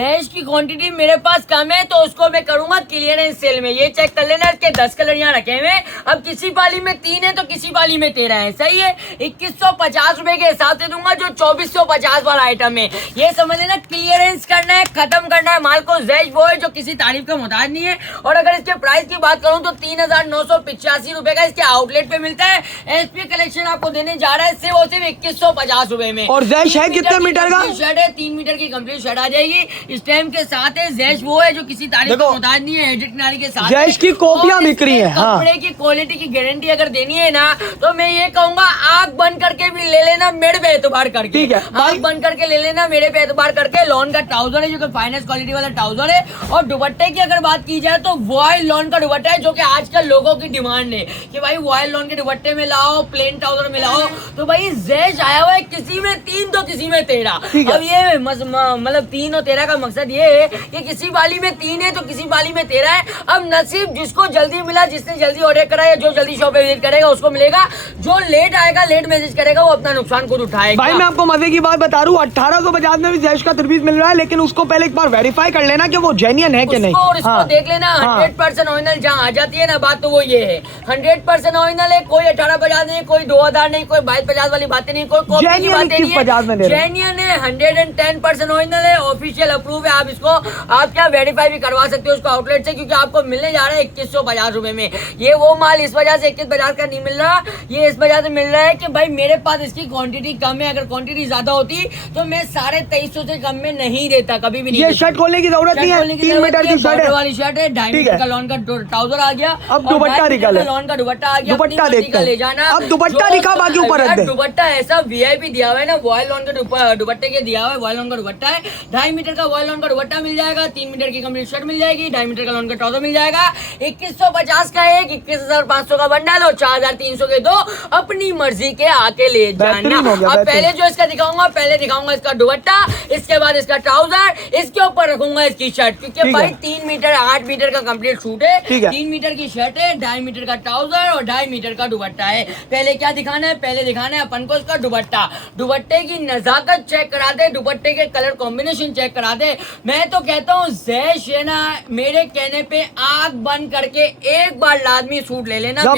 जैश की क्वांटिटी मेरे पास कम है तो उसको मैं करूंगा क्लियरेंस सेल में। ये चेक कर लेना, इसके 10 कलर यहाँ रखे हुए। अब किसी पाली में 3 है तो किसी पाली में 13 है, सही है। 2150 रुपए के हिसाब से दूंगा जो 2450 वाला आइटम है। ये समझ लेना क्लियरेंस करना है, खत्म करना है माल को। जैश वो है जो किसी तारीफ का मोहताज नहीं है। और अगर इसके प्राइस की बात करूं तो 3985 रुपए का इसके आउटलेट पे मिलता है। एसपी कलेक्शन आपको देने जा रहा है सिर्फ 2150 रुपए में। और जैश है कितने मीटर का? शर्ट है 3 मीटर की कंप्लीट शर्ट आ जाएगी। इस टाइम के साथ है। जैश वो है जो किसी तारीफ का मोहताज नहीं है, एडिट नारी के साथ। जैश की कॉपियां बिक रही है। कपड़े की क्वालिटी की गारंटी अगर देनी है ना तो मैं ये कहूंगा आग बंद करके भी ले लेना, मेरे पे एतबार करके। ठीक है, आग बंद करके ले लेना, मेरे पे एतबार करके। लॉन का ट्राउजर है जो कि फाइनेंस क्वालिटी वाला ट्राउजर है। और दुपट्टे की अगर बात की जाए तो वॉयल लॉन का दुपट्टा है जो कि आजकल लोगों की डिमांड है कि भाई वॉयल लॉन के दुपट्टे में लाओ, प्लेन ट्राउजर में लाओ। तो भाई जैश आया हुआ है किसी में 3 तो किसी में 13। अब ये मतलब 3 और 13 का मकसद ये है कि किसी बाली में 3 है तो किसी बाली में 13 है। अब नसीब जिसको जल्दी मिला, जिसने जल्दी ऑर्डर करा या जो जल्दी शॉप पे विजिट करेगा उसको मिलेगा। जो लेट आएगा, लेट मैसेज करेगा, वो अपना नुकसान खुद उठाएगा। भाई मैं आपको मजे की बात बता रहा हूँ, 1850 में भी जैश का थ्री पीस मिल रहा है, लेकिन उसको पहले एक बार वेरीफाई कर लेना कि वो जेन्युइन है कि नहीं। और इसको देख लेना 100% ओरिजिनल जहाँ आ जाती है ना बात, तो वो ये है 100% ओरिजिनल है। कोई 1850 नहीं, कोई 2000 नहीं, कोई 2250 वाली बातें नहीं, कोई कॉपी की बातें नहीं है। जेन्युइन है, 110% ओरिजिनल है, ऑफिशियल अप्रूव है। आप इसको आप क्या वेरीफाई भी करवा सकते हो उसको आउटलेट से, क्योंकि आपको मिलने जा रहा है 2150 रुपए में। ये वो माल इस वजह से 2150 का नहीं मिल रहा, ये इस वजह से मिल रहा है कि भाई मेरे पास इसकी क्वांटिटी कम है। अगर क्वांटिटी ज्यादा होती तो मैं 2350 से कम में नहीं देता, कभी भी नहीं। ये शर्ट खोलने की जरूरत नहीं है, 3 मीटर की शर्ट वाली शर्ट है, 2.5 मीटर का लॉन का ट्राउजर आ गया। अब दुपट्टा निकाल, लॉन का दुपट्टा आ गया, दुपट्टा देखते हैं। ले जाना। अब दुपट्टा दिखा, बाकी ऊपर रख दे। दुपट्टा ऐसा वीआईपी दिया हुआ है ना, वॉयल लॉन का दुपट्टे के दिया हुआ है। वॉयल लॉन का दुपट्टा है, 2.5 मीटर का वॉयल लॉन का दुपट्टा मिल जाएगा, 3 मीटर की कंप्लीट शर्ट मिल जाएगी, 2.5 मीटर का लॉन का ट्राउजर मिल जाएगा। 2150 का एक, 21,500 का बंडल और 4,300 के 2 अपनी मर्जी के आके ले जाना। अब पहले जो इसका दिखाऊंगा, पहले दिखाऊंगा इसका दुपट्टा, इसके बाद इसका ट्राउजर, इसके ऊपर रखूंगा इसकी शर्ट, क्योंकि भाई 3 मीटर 8 मीटर का कंप्लीट सूट है, 3 मीटर की शर्ट है, 2.5 मीटर का ट्राउजर और 2.5 मीटर का दुपट्टा है। पहले क्या दिखाना है? पहले दिखाना है अपन को इसका दुपट्टा। दुपट्टे की नजाकत चेक करा दे, दुपट्टे के कलर कॉम्बिनेशन चेक करा दे। मैं तो कहता हूँ जैश है ना, मेरे कहने पे आग बंद करके एक बार लाजमी सूट ले लेना। जो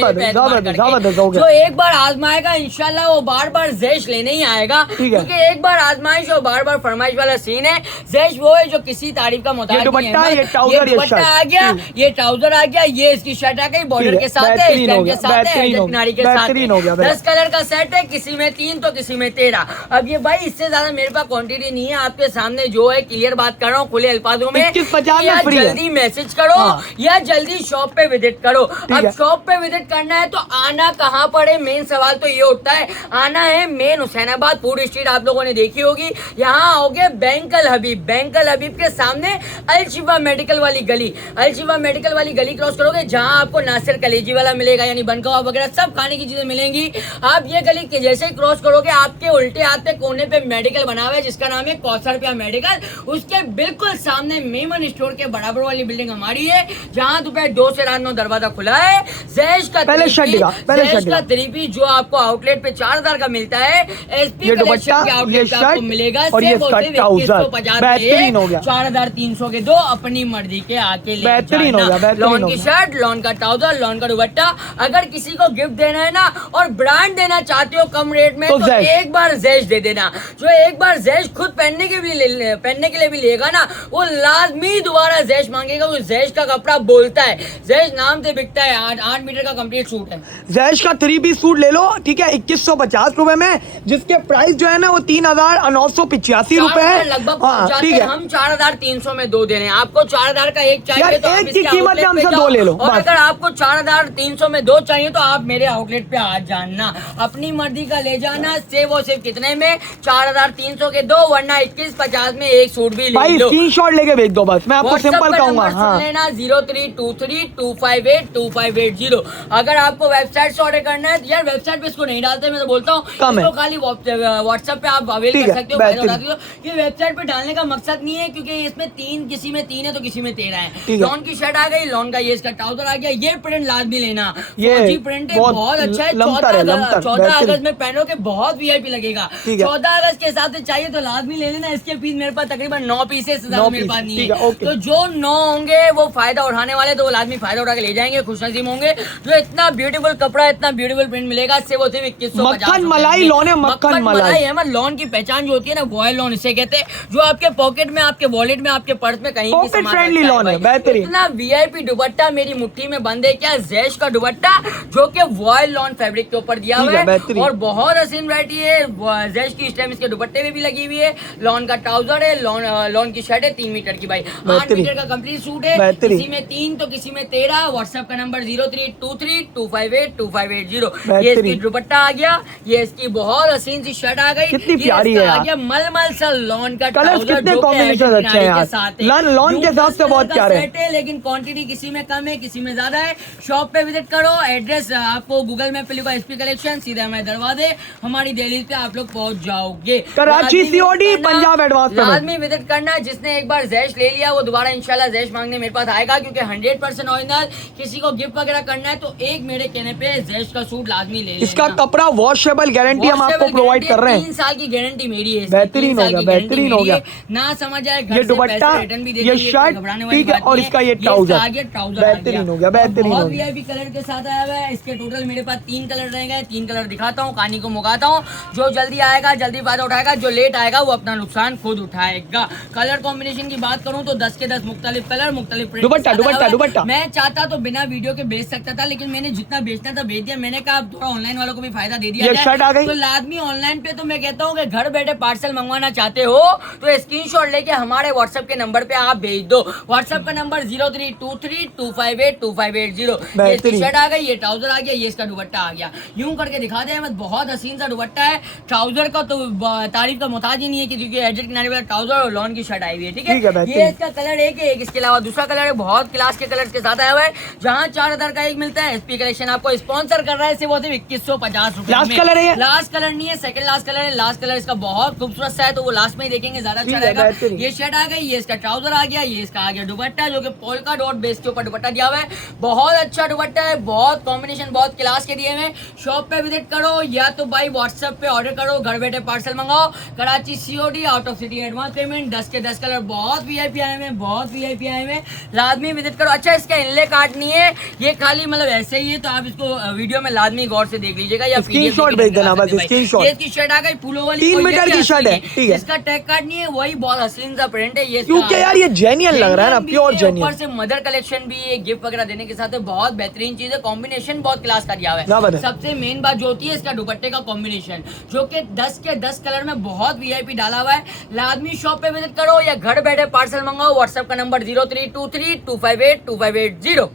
एक बार आजमाएगा इंशाल्लाह वो बार बार जैश लेने ही आएगा, क्योंकि एक बार आजमाइश और बार बार फरमाइश वाला सीन है। जैश वो है जो किसी तारीफ का मोहताज नहीं है। ये दुपट्टा आ गया, ये ट्राउजर आ गया, ये इसकी शर्ट आ गई, बॉर्डर के साथ है, स्टैम्प के साथ है, किनारी के साथ है। 10 कलर का सेट है, किसी में 3 तो किसी में 13। अब ये भाई इससे ज्यादा मेरे पास क्वांटिटी नहीं है। आपके सामने जो है क्लियर बात कर रहा हूँ खुले अल्फाजों में, या जल्दी मैसेज करो या जल्दी शॉप पे विजिट करो। अब शॉप पे विजिट करना है तो आना कहाँ पड़े, मेन सवाल तो ये उठता है। आना है मेन हुसैनाबाद फूड स्ट्रीट, आप लोगों ने देखी होगी। यहाँ आओगे बैंकल हबीब, बैंकल हबीब के सामने अलशिफा मेडिकल वाली गली, अलशिफा मेडिकल वाली गली क्रॉस करोगे, जहाँ आपको नासिर कलेजी वाला मिलेगा, यानी बन कबाब वगैरह सब खाने की चीजें मिलेंगी। आप ये गली के जैसे ही क्रॉस करोगे, आपके उल्टे हाथ पे कोने पे मेडिकल बना हुआ है जिसका नाम है कौसर रुपया मेडिकल। उसके बिल्कुल सामने मेमन स्टोर के बराबर वाली बिल्डिंग हमारी है, जहाँ दोपहर 2 से रात 9 दरवाजा खुला है। जैश का 3 पीस जो आपको आउटलेट पे 4000 का मिलता है, एसपी कलेक्शन के आउटलेट पे आपको मिलेगा सिर्फ 4,300 के 2 अपनी मर्जी के आके ले जाना। लॉन की शर्ट, लॉन का ट्राउजर, लॉन का दुपट्टा। अगर किसी को गिफ्ट देना है ना और ब्रांड देना चाहते हो कम रेट में, तो एक बार जैश दे देना। जो एक बार जैश खुद पहनने के लिए भी लेगा ना, वो लाजमी दोबारा जैश मांगेगा। वो जैश का कपड़ा बोलता है, जैश नाम से बिकता है। 8 मीटर का कंप्लीट सूट है। जैश का 3 पीस सूट ले लो, ठीक है, 2150 रुपए में, जिसके प्राइस जो है ना वो 3985 रुपए है लगभग। ठीक है, हम 4300 में 2 दे रहे हैं। आपको 4000 का एक चाहिए तो एक की कीमत में हमसे 2 ले लो। और अगर आपको 4300 में 2 चाहिए तो आप मेरे आउटलेट पे आ जाना, अपनी मर्जी का ले जाना। सिर्फ कितने में? 4300 के 2, वरना 2150 में एक सूट भी ले लो। स्क्रीनशॉट लेके भेज दो बस, मैं आपको सिंपल कहूंगा। हाँ। लेना 0323258280। अगर आपको वेबसाइट से ऑर्डर करना है, यार वेबसाइट पे इसको नहीं डालते, मैं तो बोलता हूँ इसको खाली व्हाट्सएप पे आप अवेल कर सकते हो। ये वेबसाइट पे डालने का मकसद नहीं है, क्योंकि इसमें 3 किसी में 3 है तो किसी में 13 है। लॉन की शर्ट आ गई, लॉन का ये इसका ट्राउजर आ गया। ये प्रिंट लाजमी लेना, ये प्रिंट है, बहुत अच्छा है। 14 अगस्त में पहनोगे बहुत वीआईपी लगेगा। 14 अगस्त के हिसाब से चाहिए तो लाजमी ले लेना। इसके पीस मेरे पास तकरीबन 9 पीसेस 9 मेरे पास नहीं ठीक है, है। ओके। तो जो 9 होंगे वो फायदा उठाने वाले, तो वो आदमी फायदा उठा के ले जाएंगे, खुशनसीब होंगे। जो इतना ब्यूटीफुल कपड़ा, इतना ब्यूटीफुल प्रिंट मिलेगा, इससे वो सिर्फ 2150 मक्खन मलाई लॉन है, मक्खन मलाई है। लॉन की पहचान जो होती है ना, वॉयल लॉन इसे कहते हैं, जो आपके पॉकेट में, आपके वॉलेट में, आपके पर्स में कहीं भी पॉकेट समा फ्रेंडली सकता लॉन है, भाई। बेहतरीन। इतना वीआईपी दुपट्टा मेरी मुट्ठी में बंद है क्या, जैश का दुपट्टा जो कि वॉयल लॉन फैब्रिक के ऊपर दिया ठीक हुआ है, है, बेहतरीन। और बहुत हसीन वैरायटी है। जैश की इस टाइम इसके दुपट्टे में भी लगी हुई है, लॉन का ट्राउजर है, लॉन की शर्ट है 3 मीटर की भाई, 8 बेहतरीन। मीटर का कंप्लीट सूट है, बेहतरीन। किसी में 3 तो किसी में 13। व्हाट्सएप का नंबर 0323258258 ये बेहतरीन। इसकी दुपट्टा आ गया, ये इसकी बहुत हसीन सी शर्ट आ गई, कितनी ये प्यारी इसका है आ यार। गया मलमल सा लॉन का कलर्स ट्राउजर कितने जो कि कॉम्बिनेशन एडिड अच्छे हैं किनारे यार। के साथ है। लॉन के हिसाब से बहुत प्यारे हैं। सेट है, लेकिन क्वांटिटी किसी में कम है, किसी में ज्यादा है। शॉप पे विजिट करो, एड्रेस आपको गूगल मैप पे लिखो एसपी कलेक्शन, सीधा हमारे दरवाजे, हमारी दिल्ली पे आप लोग पहुंच जाओगे। Karachi COD, Punjab advance payment. लाजमी विजिट करना। जिसने एक बार जैश ले लिया वो दोबारा इंशाल्लाह जैश मांगने मेरे पास आएगा, क्योंकि 100% ओरिजिनल। किसी को गिफ्ट वगैरह करना है तो एक मेरे कहने पे जैश का सूट लाजमी ले लेना। इसका कपड़ा वॉशेबल गारंटी हम आपको प्रोवाइड कर रहे हैं। 3 साल की गारंटी मेरी है। बेहतरीन हो गया, बेहतरीन हो गया। ना समझ आए ये दुपट्टा, ये शर्ट, ठीक है, और इसका ये ट्राउजर बेहतरीन हो गया, बेहतरीन हो बहुत गया। वीआईपी कलर के साथ आया हुआ है। इसके टोटल मेरे पास 3 कलर रहेंगे, 3 कलर दिखाता हूँ, कहानी को मुकाता हूँ। जो जल्दी आएगा जल्दी फायदा उठाएगा, जो लेट आएगा वो अपना नुकसान खुद उठाएगा। कलर कॉम्बिनेशन की बात करूँ तो 10 के 10 मुख्तलिफ कलर, मुख्तलिफ प्रिंट। दुपट्टा। मैं चाहता तो बिना वीडियो के बेच सकता था, लेकिन मैंने जितना बेचना था बेच दिया। मैंने कहा अब थोड़ा ऑनलाइन वालों को भी फायदा दे दिया ये जाए। शर्ट आ गई। तो लाजमी ऑनलाइन पे तो मैं कहता हूँ कि घर बैठे पार्सल मंगवाना चाहते हो तो स्क्रीनशॉट लेके हमारे व्हाट्सएप के नंबर पे आप भेज दो। व्हाट्सएप का नंबर 032325825880। ये इसकी शर्ट आ गई, ये ट्राउजर आ गया, ये इसका दुपट्टा आ गया। यूं करके दिखा दे अहमद, बहुत हसीन सा दुपट्टा है। ट्राउजर का तो तारीफ का मोहताज ही नहीं है, क्योंकि एजेड किनारे वाला ट्राउजर और लॉन की शर्ट आई हुई है। ठीक है, ये इसका कलर एक है, एक इसके अलावा दूसरा कलर है। बहुत क्लास के कलर के साथ आया हुआ है। जहाँ 4000 का एक मिलता है, एसपी कलेक्शन आपको स्पॉन्सर कर रहा है, सिर्फ 2150 रुपए। लास्ट कलर है ये? लास्ट कलर नहीं है, सेकंड लास्ट कलर है। लास्ट कलर इसका बहुत खूबसूरत सा है, तो वो लास्ट में ही देखेंगे, ज्यादा अच्छा रहेगा। ये शर्ट आ गई, ये इसका ट्राउजर आ गया, ये इसका आ गया दुपट्टा, जो कि पोल्का डॉट बेस के ऊपर दुपट्टा दिया हुआ है। बहुत अच्छा दुपट्टा है, बहुत कॉम्बिनेशन बहुत क्लास के दिए हुए। शॉप पे विजिट करो, या तो भाई व्हाट्सएप पे ऑर्डर करो, घर बैठे पार्सल मंगाओ। Karachi COD, out of city advance payment. 10 के 10 कलर, बहुत वीआईपी आए हुए, बहुत वीआईपी आए हुए, लाजमी विजिट करो। अच्छा, इसका इनले कार्ड नहीं है, ये खाली मतलब ऐसे ही है, तो आप इसको वीडियो में लाजमी गौर से देख लीजिएगा, या स्क्रीनशॉट भेज देना बस, स्क्रीनशॉट। ये इसकी शर्ट आ गई फूलों वाली, 3 मीटर की शर्ट है, ठीक है। इसका टैग कार्ड नहीं है, वही बहुत हसीन सा प्रिंट है। ये क्योंकि यार ये जेन्युइन लग रहा है ना, प्योर जेन्युइन। ऊपर से मदर कलेक्शन भी है, गिफ्ट वगैरह देने के साथ है, बहुत बेहतरीन चीज है। कॉम्बिनेशन बहुत क्लास का दिया हुआ है। सबसे मेन बात जो होती है इसका दुपट्टे का कॉम्बिनेशन, जो कि 10 के 10 कलर में बहुत वीआईपी डाला हुआ है। लाजमी शॉप पे विजिट करो, या घर बैठे पार्सल मंगाओ। व्हाट्सएप का नंबर 032325825880।